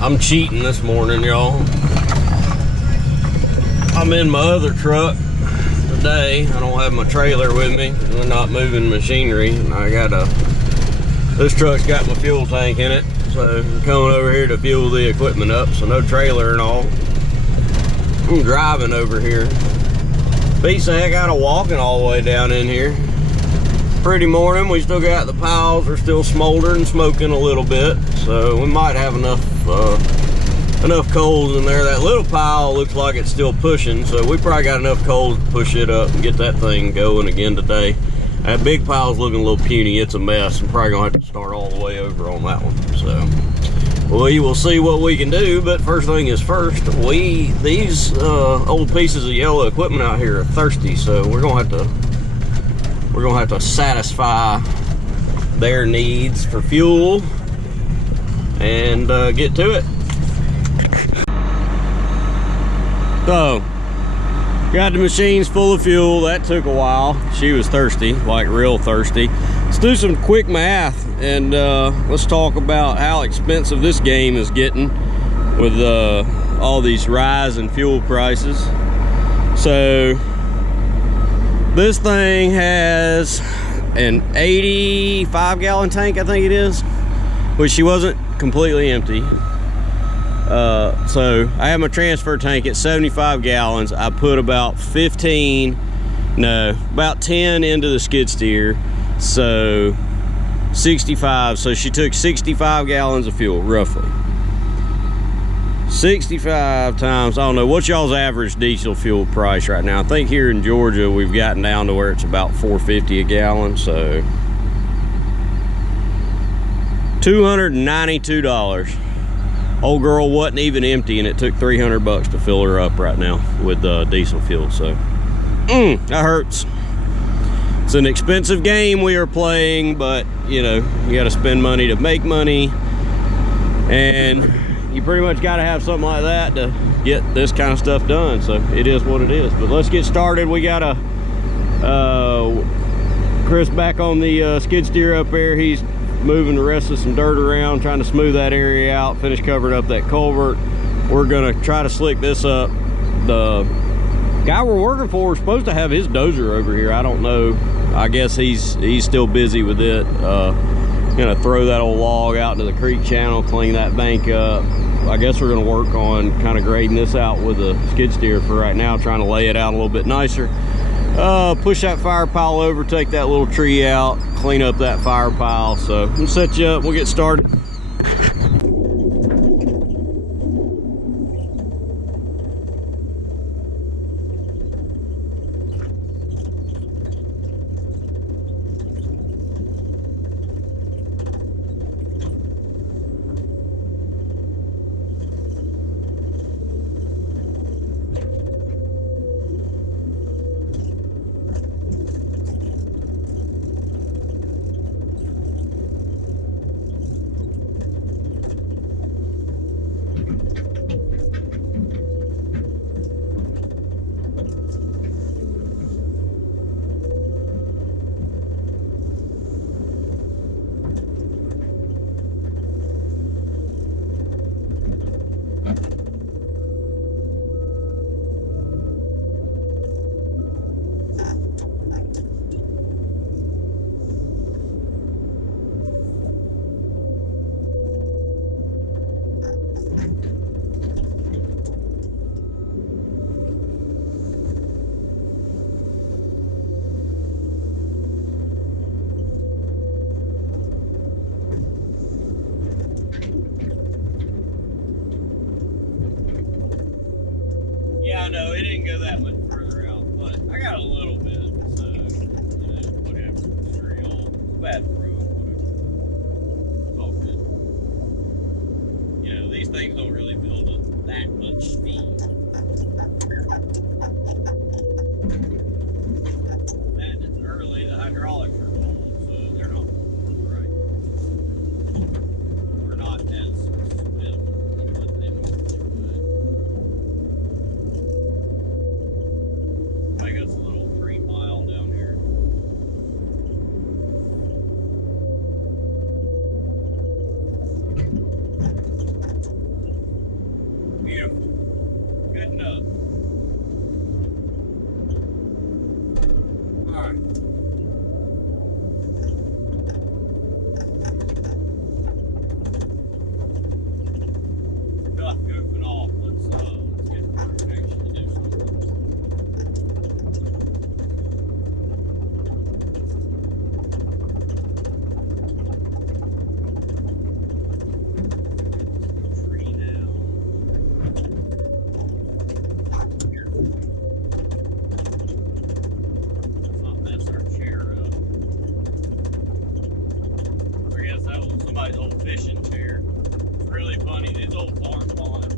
I'm cheating this morning, y'all. I'm in my other truck today. I don't have my trailer with me. We're not moving machinery. I got this truck's got my fuel tank in it. So I'm coming over here to fuel the equipment up. So no trailer and all. I'm driving over here. Beats the heck out of walking all the way down in here. Pretty morning. We still got the piles are still smoldering, smoking a little bit. So we might have enough coals in there. That little pile looks like it's still pushing, so we probably got enough coals to push it up and get that thing going again today. That big pile's looking a little puny. It's a mess. I'm probably gonna have to start all the way over on that one. So we will see what we can do, but first thing is first. These old pieces of yellow equipment out here are thirsty, so we're gonna have to satisfy their needs for fuel and get to it. So, got the machines full of fuel. That took a while. She was thirsty, like real thirsty. Let's do some quick math and let's talk about how expensive this game is getting with all these rise in fuel prices. So, this thing has an 85-gallon tank, I think it is, which she wasn't completely empty. So I have my transfer tank at 75 gallons. I put about 10 into the skid steer, so 65. So she took 65 gallons of fuel, roughly. 65 times, I don't know, what's y'all's average diesel fuel price right now? I think here in Georgia we've gotten down to where it's about $4.50 a gallon, so $292. Old girl wasn't even empty, and it took $300 to fill her up right now with diesel fuel. So that hurts. It's an expensive game we are playing, but you know, you got to spend money to make money, and you pretty much got to have something like that to get this kind of stuff done. So it is what it is. But let's get started. We got Chris back on the skid steer up there. He's moving the rest of some dirt around, trying to smooth that area out, finish covering up that culvert. We're gonna try to slick this up. The guy we're working for is supposed to have his dozer over here. I don't know, I guess he's still busy with it. Gonna throw that old log out into the creek channel, clean that bank up. I guess we're gonna work on kind of grading this out with a skid steer for right now, trying to lay it out a little bit nicer. Push that fire pile over, take that little tree out, clean up that fire pile. So we'll set you up, we'll get started. Yeah, I know, it didn't go that much further out, but I got a little bit, so, you know, whatever. It's real. Bad through it, whatever. It's all good. You know, these things don't really build up that much speed. And it's early, the hydraulics are cold, so they're not working right. We're not as stiff as what they normally would. I got a little 3 mile down here. somebody's old fishing chair. It's really funny. These old farm ponds,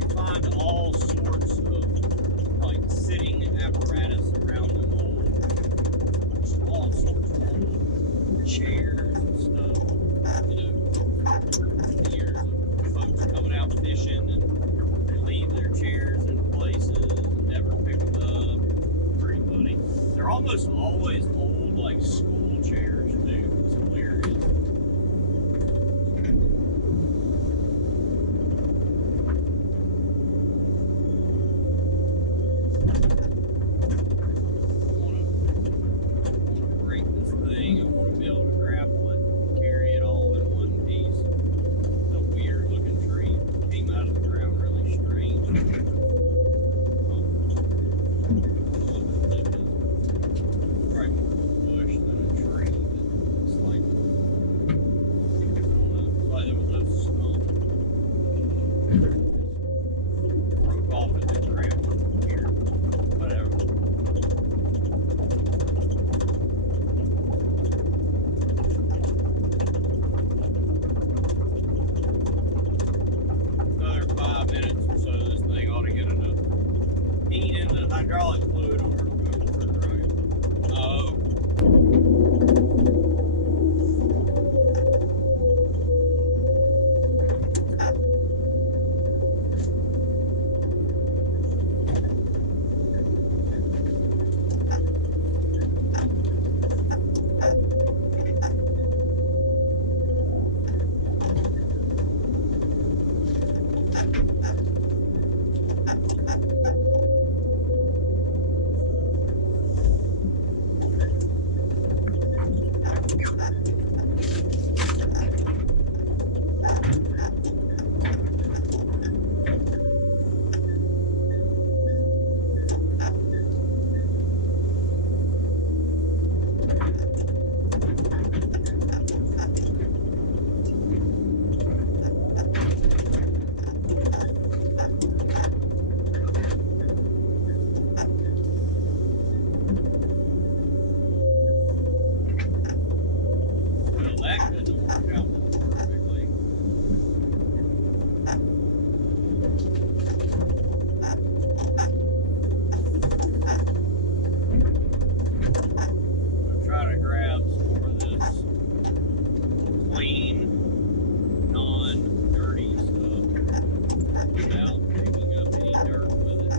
you find all sorts of like sitting apparatus around them old, all sorts of old chairs and stuff. You know, years of folks coming out fishing and they leave their chairs in places and never pick them up. Pretty funny. They're almost always old, like school chairs, dude. It's hilarious. I want to break this thing. I want to be able to grapple it and carry it all in one piece. It's a weird looking tree. It came out of the ground really strange. Probably more of a bush than a tree. It's like, I don't know, it's like there was no stump. Just broke off at the ground. Weird. Whatever. Another 5 minutes or so, this thing ought to get enough heat in the hydraulic fluid or it'll go work right. Oh. Well, that couldn't work out more perfectly. I'm trying to grab some more of this clean, non-dirty stuff without picking up any dirt with it.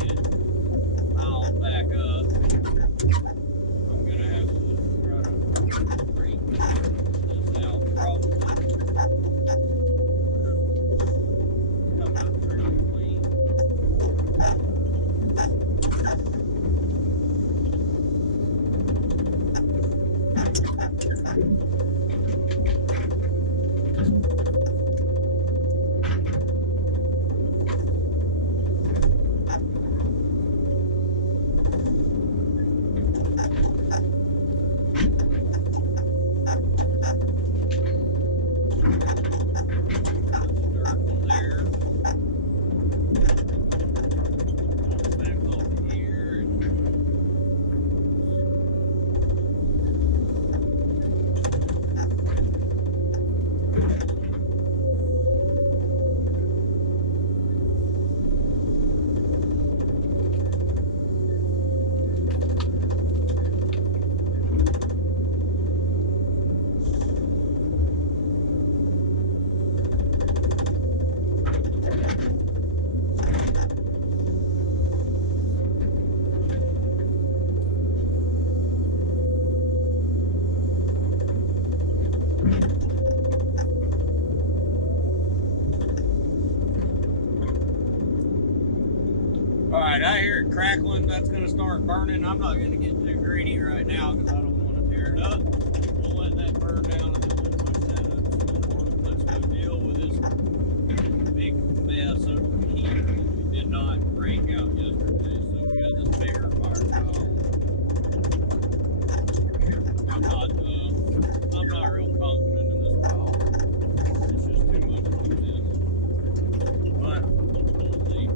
Get it piled back up. I'm gonna have to try to break this out probably. Come out pretty clean. Alright, I hear it crackling. That's going to start burning. I'm not going to get too greedy right now because I don't want to tear it up. We'll let that burn down and then we'll push that up some more. Let's go deal with this big mess over here that we did not break out yesterday. So we got this bigger Firepile. I'm not real confident in this pile. It's just too much to do this. But we'll see.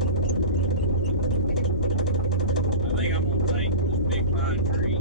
I think I'm gonna take this big pine tree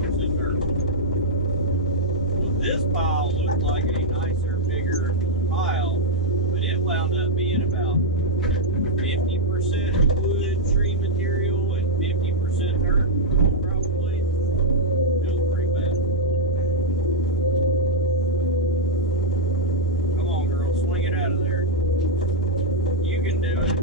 See dirt. Well, this pile looked like a nicer, bigger pile, but it wound up being about 50% wood, tree material, and 50% dirt, probably. It was pretty bad. Come on, girl, swing it out of there. You can do it.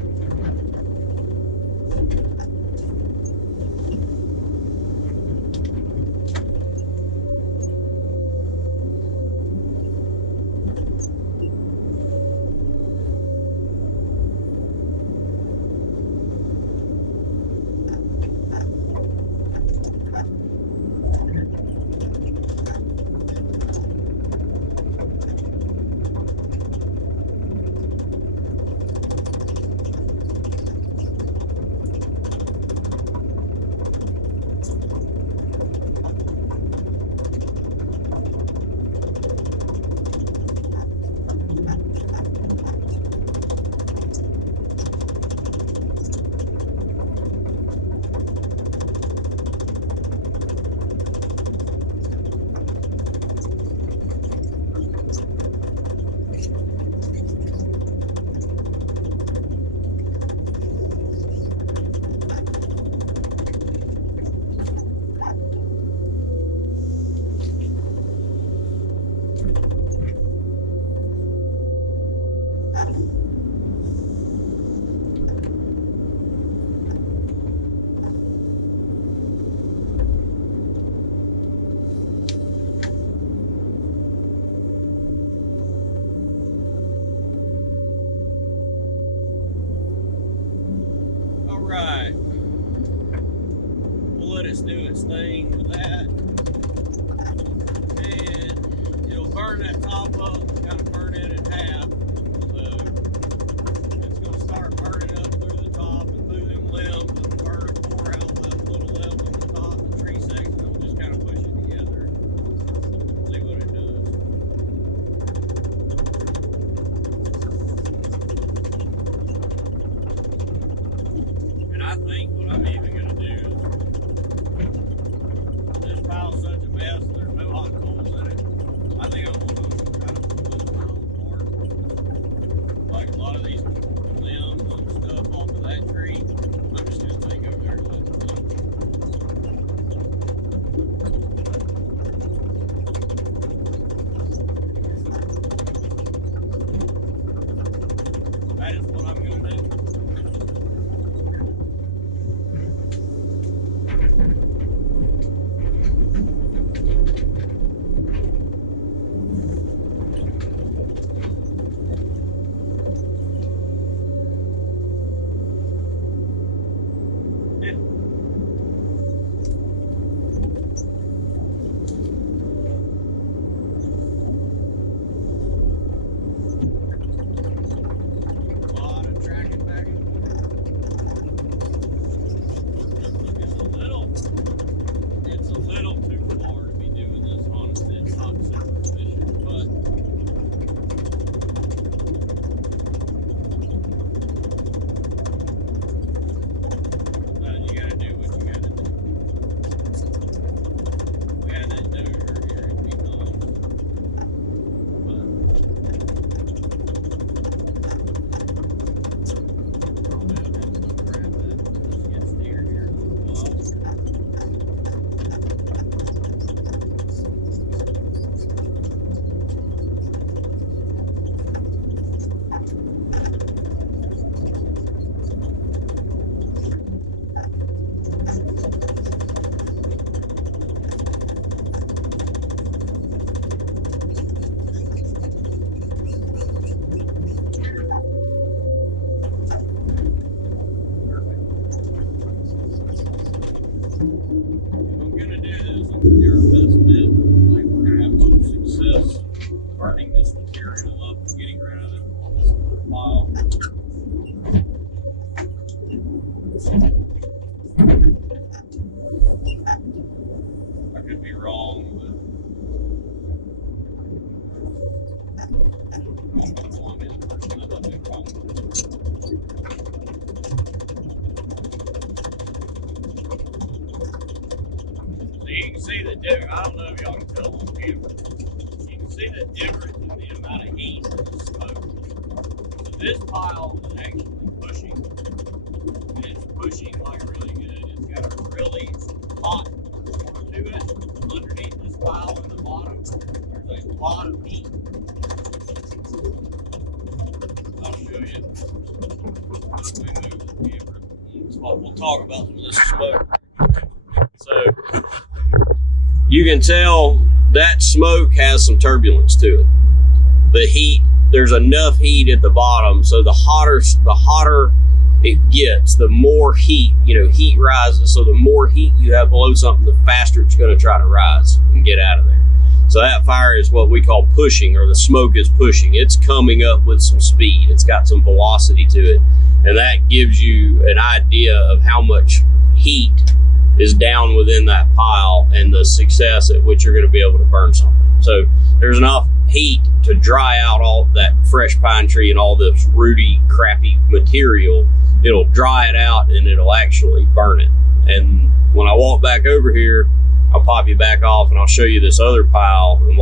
Alright, we'll let it do its thing with that, and it'll burn that top up, kind of burn it in half, so it's going to start burning up through the top and through them limbs and burn a core out, left little left on the top, the tree section, and we'll just kind of push it together, see what it does. And I think what I'm even going to do is, this pile's such a mess, there's no hot coals in it. I think I'm going to try to pull this pile apart. Like a lot of these limbs and stuff off of that tree, I'm just going to take over there and let it run. That is what I'm going to do. Burning this material up and getting rid of it on this little pile. I could be wrong, but I'm in the person that I've been wrong with. So you can see the difference. I don't know if y'all can tell on camera. You can see the difference in the amount of heat in the smoke. So this pile is actually pushing. And it's pushing like really good. It's got a really hot core to it. Underneath this pile in the bottom, there's a lot of heat. I'll show you. Let me move the camera. We'll talk about some of this smoke. So you can tell that smoke has some turbulence to it. The heat, there's enough heat at the bottom, so the hotter it gets, the more heat, heat rises. So the more heat you have below something, the faster it's going to try to rise and get out of there. So that fire is what we call pushing, or the smoke is pushing. It's coming up with some speed. It's got some velocity to it. And that gives you an idea of how much heat is down within that pile and the success at which you're going to be able to burn something. So there's enough heat to dry out all that fresh pine tree and all this rooty, crappy material. It'll dry it out and it'll actually burn it. And when I walk back over here, I'll pop you back off and I'll show you this other pile and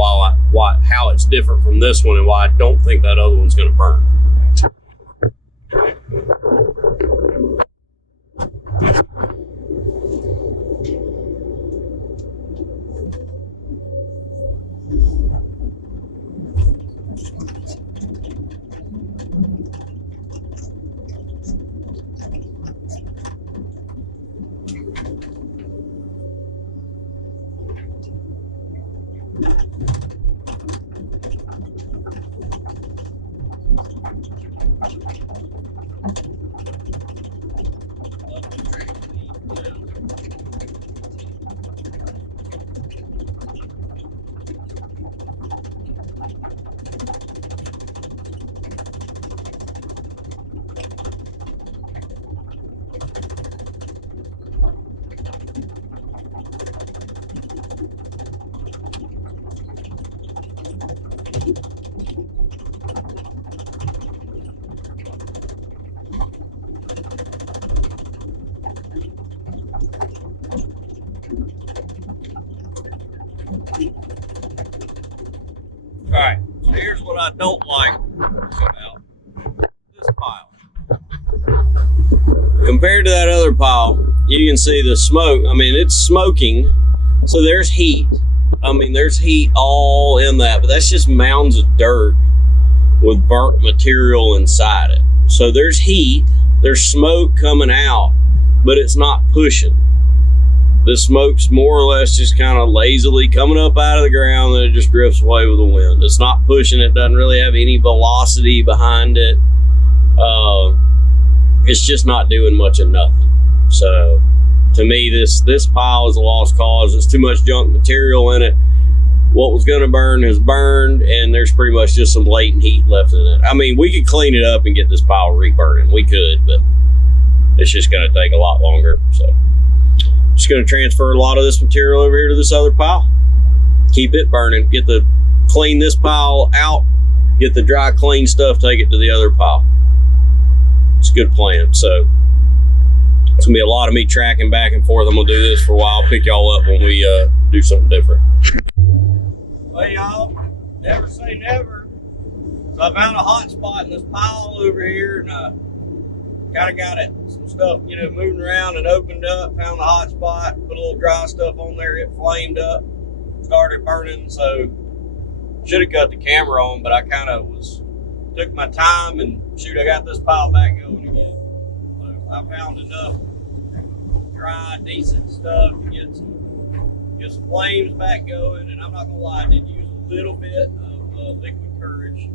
how it's different from this one and why I don't think that other one's going to burn. Alright, so here's what I don't like about this pile. Compared to that other pile, you can see the smoke. I mean, it's smoking, so there's heat. I mean, there's heat all in that, but that's just mounds of dirt with burnt material inside it. So there's heat, there's smoke coming out, but it's not pushing. The smoke's more or less just kind of lazily coming up out of the ground, and it just drifts away with the wind. It's not pushing, it doesn't really have any velocity behind it. It's just not doing much of nothing. So to me, this pile is a lost cause. There's too much junk material in it. What was gonna burn is burned, and there's pretty much just some latent heat left in it. I mean, we could clean it up and get this pile re-burning. We could, but it's just gonna take a lot longer. So just going to transfer a lot of this material over here to this other pile, keep it burning, clean this pile out, get the dry clean stuff, take it to the other pile. It's a good plan. So it's gonna be a lot of me tracking back and forth. I'm gonna do this for a while, pick y'all up when we do something different. Well, y'all, never say never. So I found a hot spot in this pile over here, and kind of got some stuff, moving around and opened up, found the hot spot, put a little dry stuff on there, it flamed up, started burning. So should have cut the camera on, but I kind of took my time, and shoot, I got this pile back going again. So I found enough dry, decent stuff to get some flames back going. And I'm not gonna lie, I did use a little bit of liquid courage,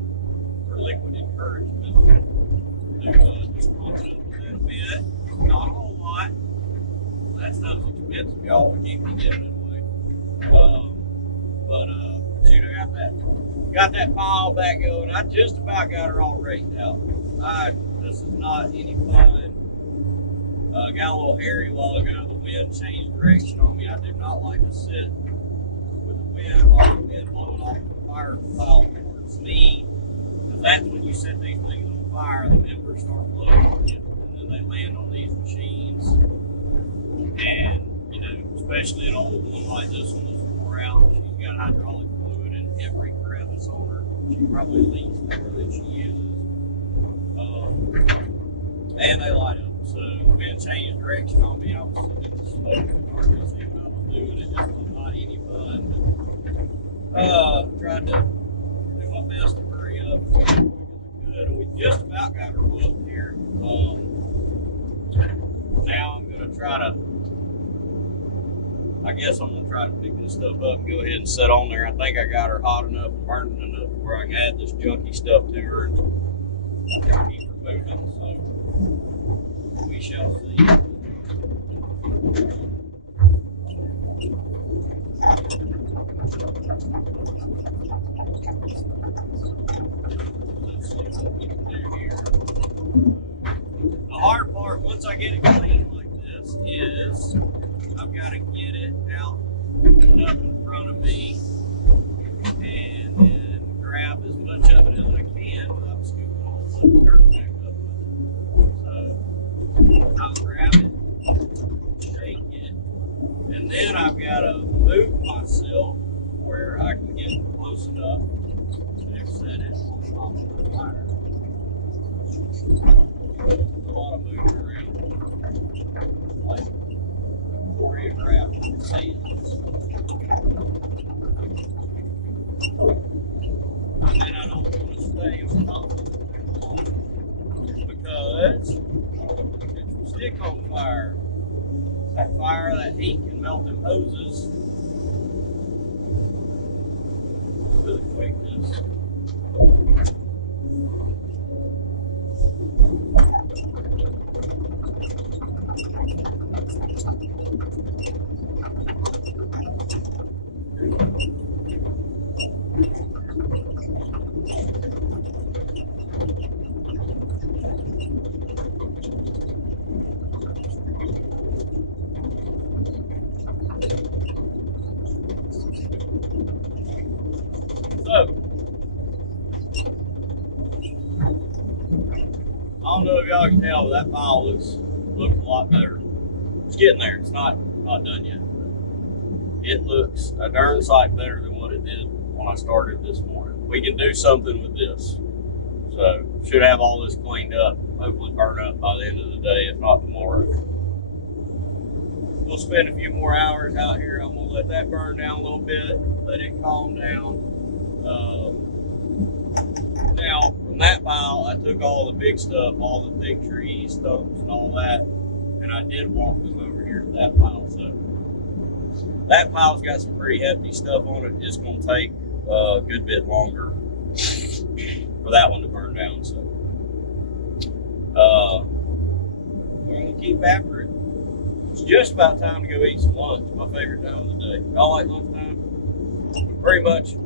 or liquid encouragement, to pump it up a little bit, not a whole lot. That stuff's expensive, y'all. We can't be giving it away. Shoot, I got that pile back going. I just about got her all raked out. This is not any fun. Got a little hairy a while ago. The wind changed direction on me. I do not like to sit with the wind, all the wind blowing off the fire pile towards me, because that's when you set these things on fire, the embers start blowing on you, and then they land on these machines, and you know, especially an old one like this one that's wore out. She's got hydraulic fluid in every crevice on her. She probably leaks more than she uses. And they light up. So wind changes direction on me. I was sitting in the smoke and hardly see what I was doing. It just was not any fun. But, tried to do my best to hurry up as quick as I could. And we just about got her booked here. Now I'm going to try to, I guess I'm going to try to pick this stuff up and go ahead and set on there. I think I got her hot enough and burning enough where I can add this junky stuff to her and keep her moving. So we shall see. Let's see what we can do here. The hard part, once I get it clean like this, is I've got to get it out enough in front of me and then grab as much of it as I can without scooping all the dirt back up with it. So I'll grab it, shake it, and then I've got to move myself where I can get close enough to set it on top of the fire. There's a lot of moving around, like choreographed sands. And then I don't want to stay on top of it because it will stick on fire. That fire, that heat can melt them hoses with a quickness. So, I don't know if y'all can tell, but that pile looks a lot better. It's getting there. It's not done yet. It looks a darn sight better than what it did when I started this morning. We can do something with this. So, should have all this cleaned up. Hopefully burn up by the end of the day, if not tomorrow. We'll spend a few more hours out here. I'm going to let that burn down a little bit, let it calm down. Now, from that pile, I took all the big stuff, all the big trees, stumps, and all that, and I did walk them over here to that pile. So that pile's got some pretty hefty stuff on it. It's going to take a good bit longer for that one to burn down. So we're going to keep after it. It's just about time to go eat some lunch. My favorite time of the day. Y'all like lunchtime? Pretty much.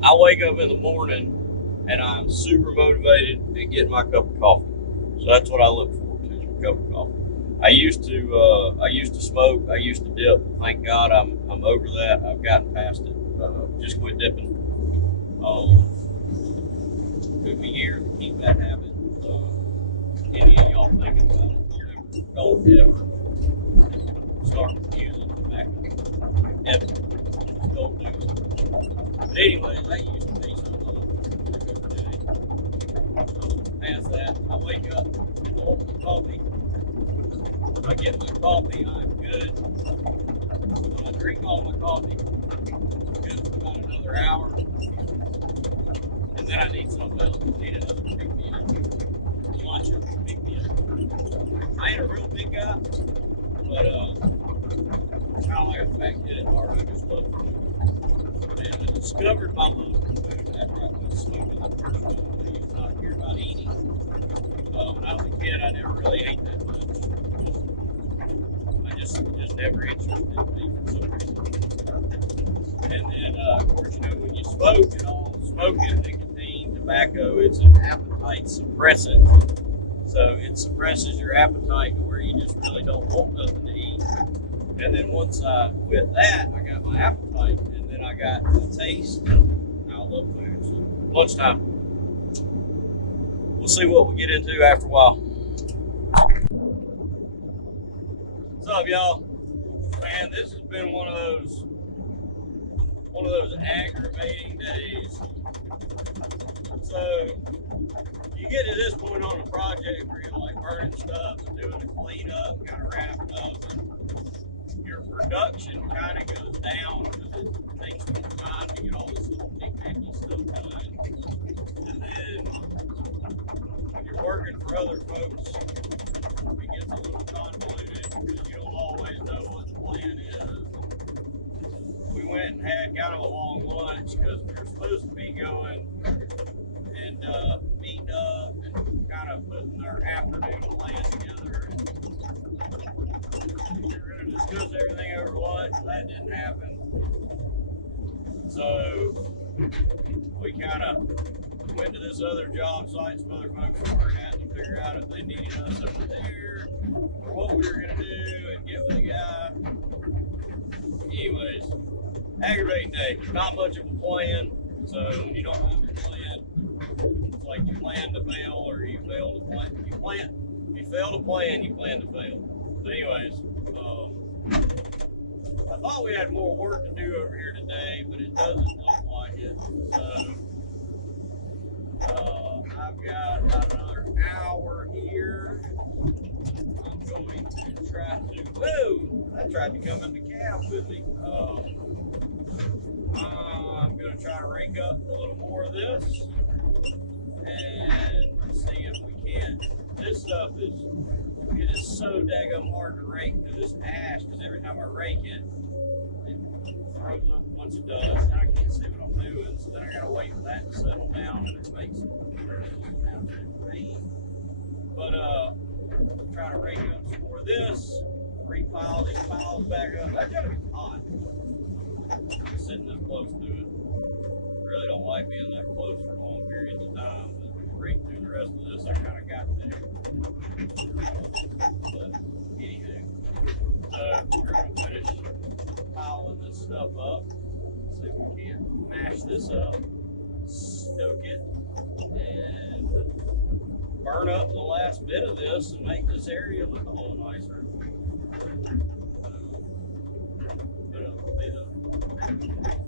I wake up in the morning and I'm super motivated to get my cup of coffee. So that's what I look forward to, is a cup of coffee. I used to smoke. I used to dip. Thank God I'm over that. I've gotten past it. Just quit dipping. Took me years to keep that habit. Any of y'all thinking about it, don't ever start using tobacco. Ever. Just don't do it. But anyways, that used to be something I look forward to every day. Past that, I wake up, hold my coffee. When I get my coffee, I'm good. When I drink all my coffee, I'm good for about another hour. And then I need something else. I need another pick me up. Lunch or pick me up. I ain't a real big guy, but kind of like a fat kid at heart. I just love food. And I discovered my love for food after I quit smoking the first time. I used to not care about eating. When I was a kid, I never really ate that much. I just never interested me for some reason. And then, of course, you know, when you smoke and all smoking, nicotine, tobacco, it's an appetite suppressant. So it suppresses your appetite to where you just really don't want nothing to eat. And then once I quit that, I got my appetite, and then I got my taste. I love food. So lunchtime. We'll see what we get into after a while. What's up, y'all? man, this has been one of those aggravating days. So you get to this point on a project where you're like burning stuff and doing the cleanup, kind of wrapping up, and your production kind of goes down because it takes some time to get all this little knick-knacky stuff done. And then when you're working for other folks, it gets a little convoluted because you don't always know what the plan is. We went and had kind of a long lunch because we were supposed to be going and meeting up and kind of putting our afternoon plan together. We were going to discuss everything over lunch. That didn't happen. So we kind of went to this other job site some other folks were working at to figure out if they needed us over there or what we were going to do and get with the guy. Anyways, aggravating day. Not much of a plan. So when you don't have a plan, it's like you plan to fail or you fail to plan. You fail to plan, you plan to fail. So anyways, I thought we had more work to do over here today, but it doesn't look like it. So I've got about another hour here. I'm going to try to, whoa, I tried to come in the cab with me. I'm going to try to rake up a little more of this and see if we can. This stuff is so daggum hard to rake through this ash because every time I rake it, it throws up a bunch of dust and I can't see what I'm doing. So then I got to wait for that to settle down and it makes it rain. But try to rake up some more of this, repile these piles back up. That's going to be hot. Sitting this close to it. Really don't like being that close for long periods of time, but rake through the rest of this, I kind of got to. But anywho, so we're going to finish piling this stuff up. See if we can mash this up, stoke it, and burn up the last bit of this and make this area look a little nicer.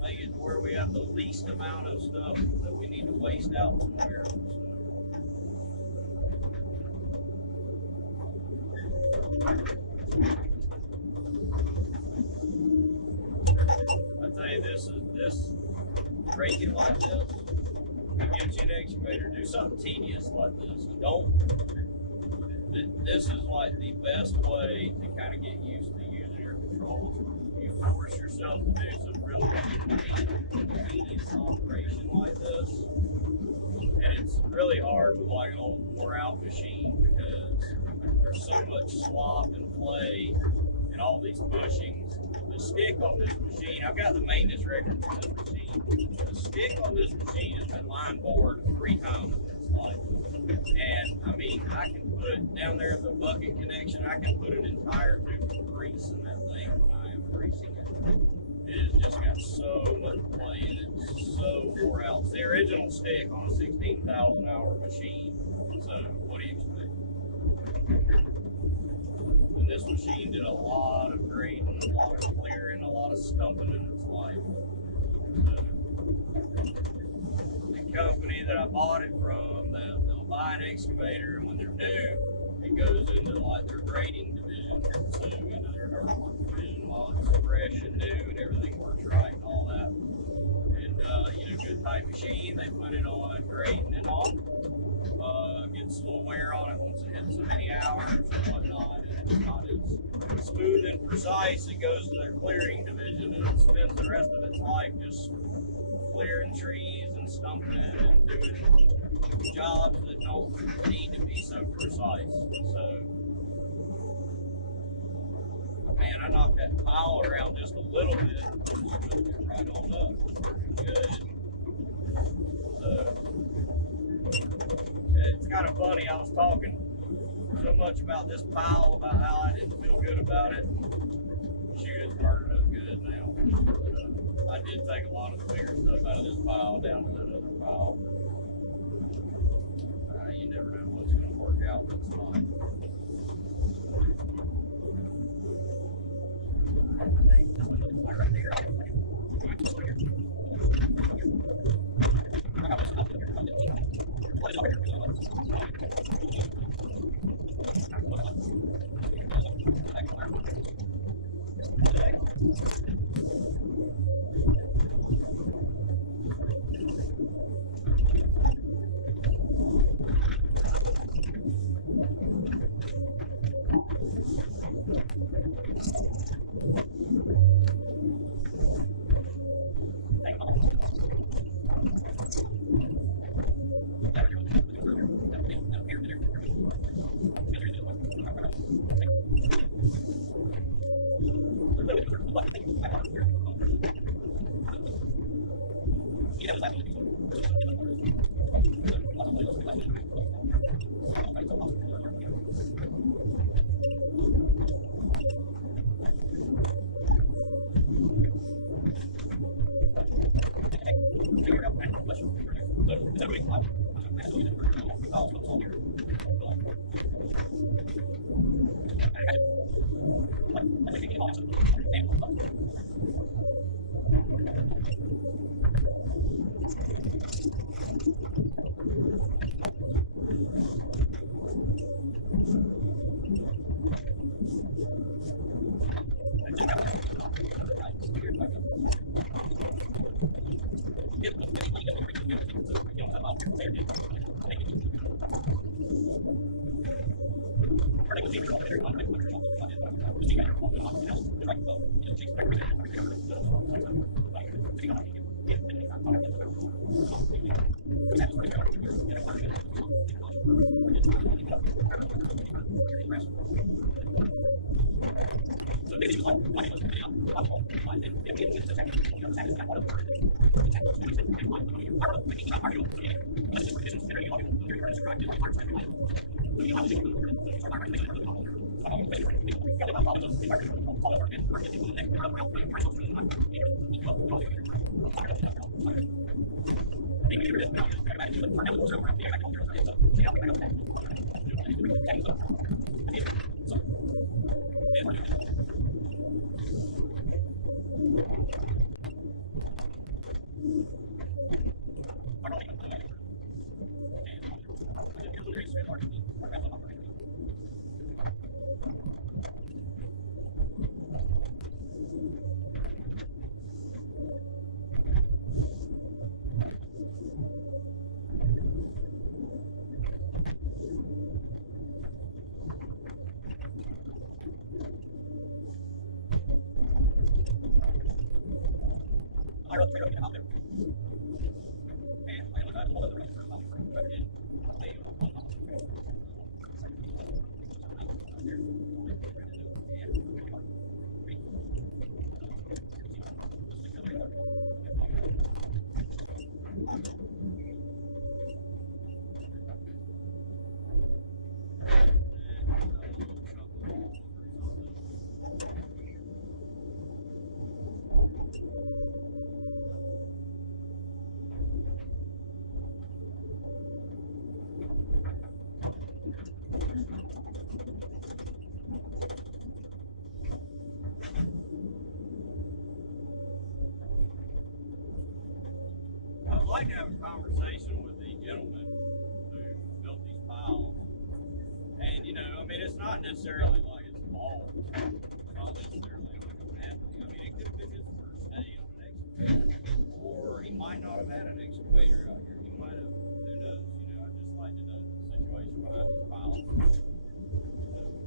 Make it where we have the least amount of stuff that we need to waste out somewhere. I tell you, this raking like this, it gives you an excavator. Do something tedious like this. This is like the best way to kind of get used to using your controls. You force yourself to do some really tedious operation like this, and it's really hard with like an old wore out machine because there's so much slop and play and all these bushings. The stick on this machine, I've got the maintenance record for this machine. The stick on this machine has been line bored 3 times in its life. And I mean, I can put down there at the bucket connection, I can put an entire tube of grease in that thing when I am greasing it. It has just got so much play in it, so wore out. It's the original stick on a 16,000 hour machine. So what do you expect? And this machine did a lot of grading, a lot of clearing, a lot of stumping in its life. So, the company that I bought it from, they'll buy an excavator, and when they're new, it goes into like their grading division, so into their earthwork division while it's fresh and new and everything works right and all that. And good type machine, they put it on grading and all. Gets a little wear on it once it hits so many hours and whatnot, and it's not as smooth and precise. It goes to their clearing division and it spends the rest of its life just clearing trees and stumping and doing jobs that don't need to be so precise. So, man, I knocked that pile around just a little bit. Just right on up. Good. So, it's kind of funny. I was talking so much about this pile, about how I didn't feel good about it. Shoot, it's burning up good now. But, I did take a lot of the bigger stuff out of this pile down to that other pile. You never know what's going to work out what's not. I'd like to have a conversation with the gentleman who built these piles. And, you know, I mean, it's not necessarily like it's fault. It's not necessarily like a bad thing. I mean, it could have been his first day on an excavator. Or he might not have had an excavator out here. He might have, who knows, you know, I'd just like to know the situation behind these piles.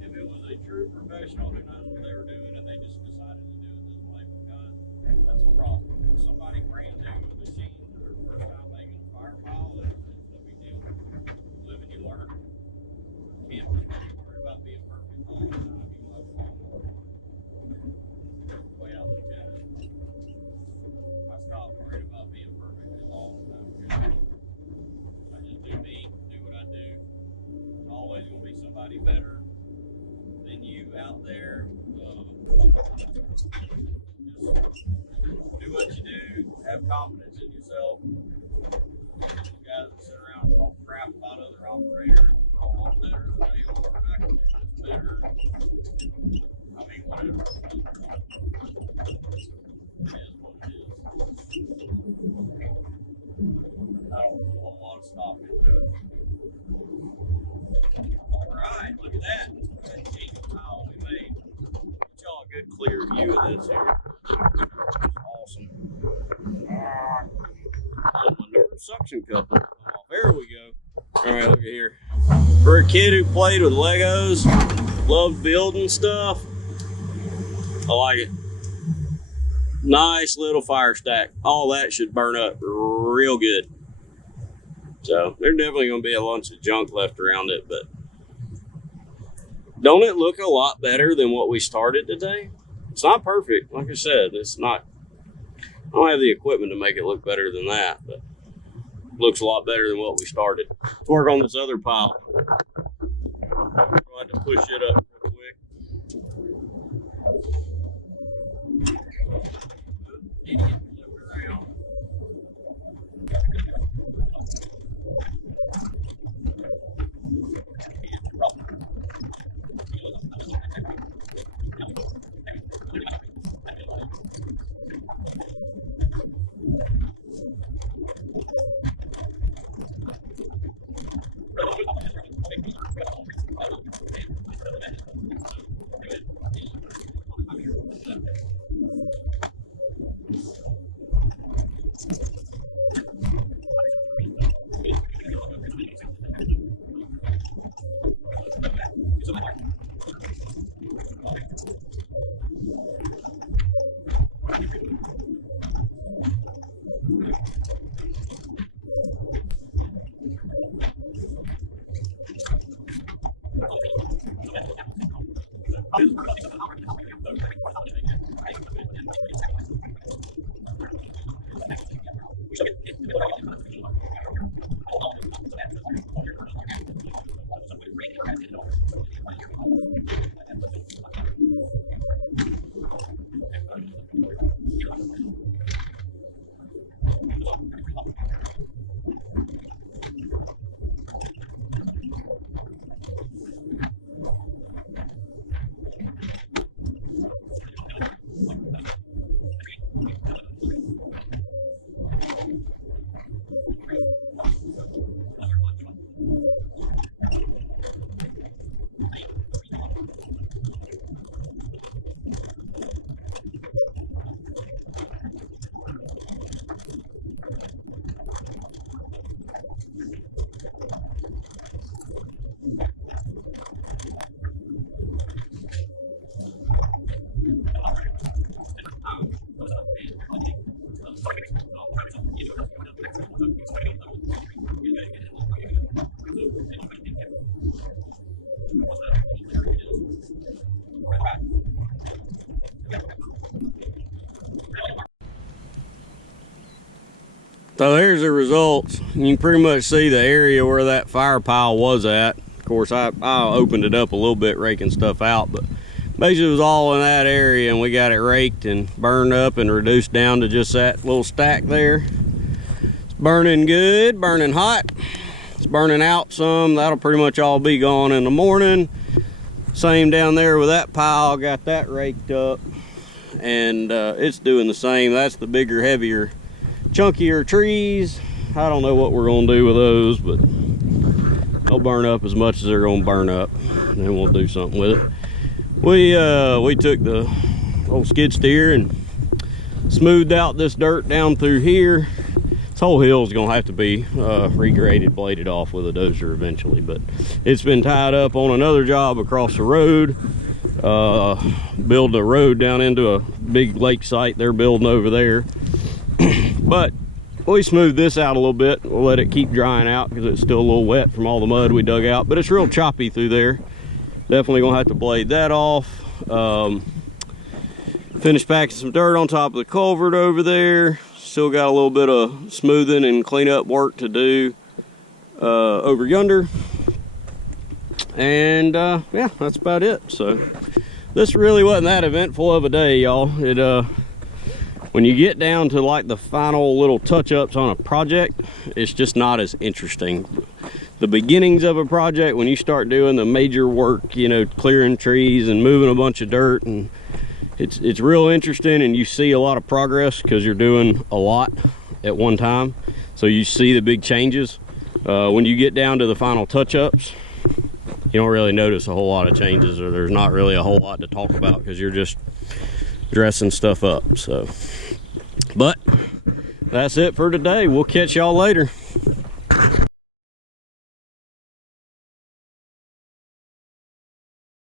If it was a true professional who knows what they were doing and they just decided to do it this way, because that's a problem. If somebody brand new with a machine, first time making a fire pile, it's no big deal. You live and you learn. You can't worry about being perfect all the time. You will have a long work. That's the way I look at it. I stopped worrying about being perfect a long time ago. I just do me, do what I do. There's always going to be somebody better than you out there. Just do what you do. Have confidence in yourself. Guys that sit around and talk crap about other operators, oh, I'm better than they are, and I can do this better. I mean, whatever. It is what it is. I don't put a whole lot of stock into it. Alright, look at that. That cheap pile we made. Get y'all a good clear view of this here. Awesome. Another suction cup. There we go. Alright, look at here. For a kid who played with Legos, loved building stuff, I like it. Nice little fire stack. All that should burn up real good. So there's definitely going to be a bunch of junk left around it, but don't it look a lot better than what we started today? It's not perfect, like I said. It's not. I don't have the equipment to make it look better than that, but it looks a lot better than what we started. Let's work on this other pile. I'll have to push it up real quick. So here's the results. You can pretty much see the area where that fire pile was at. Of course, I opened it up a little bit, raking stuff out, but basically it was all in that area, and we got it raked and burned up and reduced down to just that little stack there. It's burning good, burning hot. It's burning out some. That'll pretty much all be gone in the morning. Same down there with that pile, got that raked up, and it's doing the same. That's the bigger, heavier, chunkier trees. I don't know what we're gonna do with those, but they'll burn up as much as they're gonna burn up, and then we'll do something with it. We took the old skid steer and smoothed out this dirt down through here. This whole hill is gonna have to be regraded, bladed off with a dozer eventually, but it's been tied up on another job across the road. Build a road down into a big lake site they're building over there. But we smoothed this out a little bit. We'll let it keep drying out because it's still a little wet from all the mud we dug out, but it's real choppy through there. Definitely gonna have to blade that off. Finish packing some dirt on top of the culvert over there. Still got a little bit of smoothing and cleanup work to do over yonder. And yeah, that's about it. So this really wasn't that eventful of a day, y'all. When you get down to like the final little touch-ups on a project, it's just not as interesting. The beginnings of a project, when you start doing the major work, you know, clearing trees and moving a bunch of dirt, and it's real interesting, and you see a lot of progress because you're doing a lot at one time. So you see the big changes. When you get down to the final touch-ups, you don't really notice a whole lot of changes, or there's not really a whole lot to talk about because you're just dressing stuff up. So, but that's it for today. We'll catch y'all later.